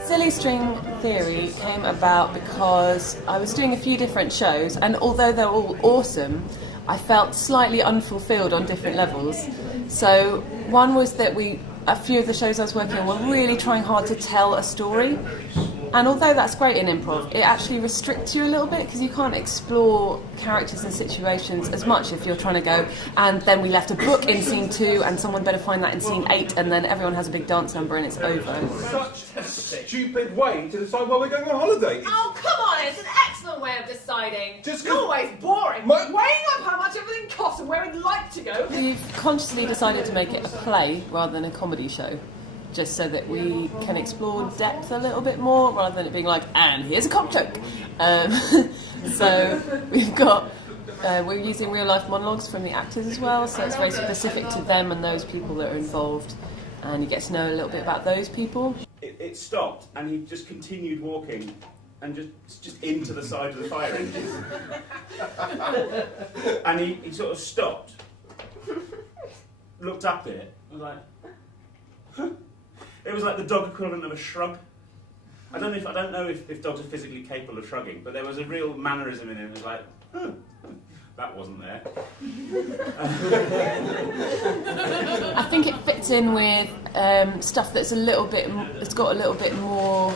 Silly String Theory came about because I was doing a few different shows, and although they're all awesome, I felt slightly unfulfilled on different levels. So one was that a few of the shows I was working on were really trying hard to tell a story. And although that's great in improv, it actually restricts you a little bit because you can't explore characters and situations as much if you're trying to go, and then we left a book in scene 2 and someone better find that in scene 8 and then everyone has a big dance number and it's over. Such a stupid way to decide where we're going on holiday. Oh, come on, it's an excellent way of deciding. Just it's always boring. Weighing up how much everything costs and where we'd like to go. We've consciously decided to make it a play rather than a comedy show, just so that we can explore depth a little bit more, rather than it being like, and here's a cock joke. So we've got, we're using real life monologues from the actors as well, so it's very specific to them and those people that are involved, and you get to know a little bit about those people. It stopped, and he just continued walking, and just into the side of the fire engine. And he sort of stopped, looked up at it, and was like, huh? It was like the dog equivalent of a shrug. I don't know if dogs are physically capable of shrugging, but there was a real mannerism in it. It was like, huh, that wasn't there. I think it fits in with stuff that's it's got a little bit more,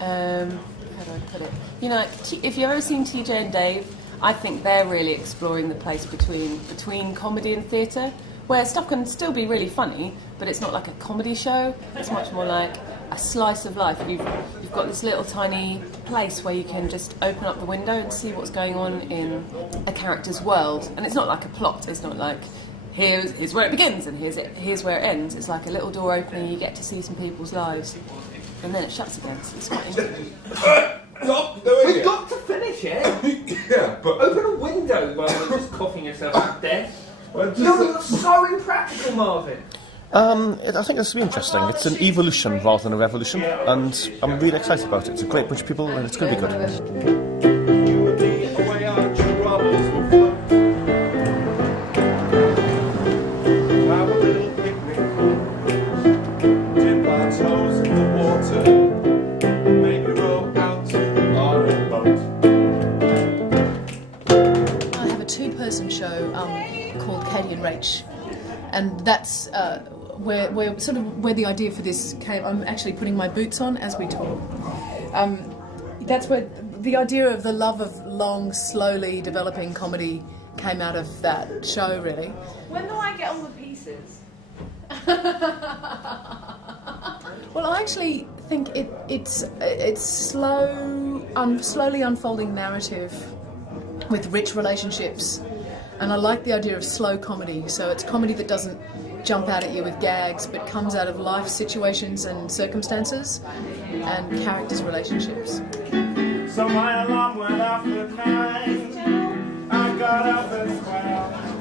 how do I put it? You know, if you've ever seen TJ and Dave, I think they're really exploring the place between comedy and theatre, where stuff can still be really funny, but it's not like a comedy show. It's much more like a slice of life. You've got this little tiny place where you can just open up the window and see what's going on in a character's world. And it's not like a plot. It's not like here's where it begins and here's where it ends. It's like a little door opening. You get to see some people's lives, and then it shuts again. So it's quite interesting. We've got to finish it. Yeah, but open a window while you're just coughing yourself out death. You're so impractical, Marvin. I think this will be interesting. It's an evolution rather than a revolution, and I'm really excited about it. It's a great bunch of people, and it's going to be good. You would be away our troubles will flow. Have a little picnic, dip our toes in the water, maybe row out to our own boat. I have a 2-person show called Katie and Rach, and that's where the idea for this came. I'm actually putting my boots on as we talk. That's where the idea of the love of long, slowly developing comedy came out of that show, really. When do I get all the pieces? Well, I actually think it's slowly unfolding narrative with rich relationships. And I like the idea of slow comedy, so it's comedy that doesn't jump out at you with gags, but comes out of life situations and circumstances and characters' relationships. So my alarm went off at 9. I got up at 12.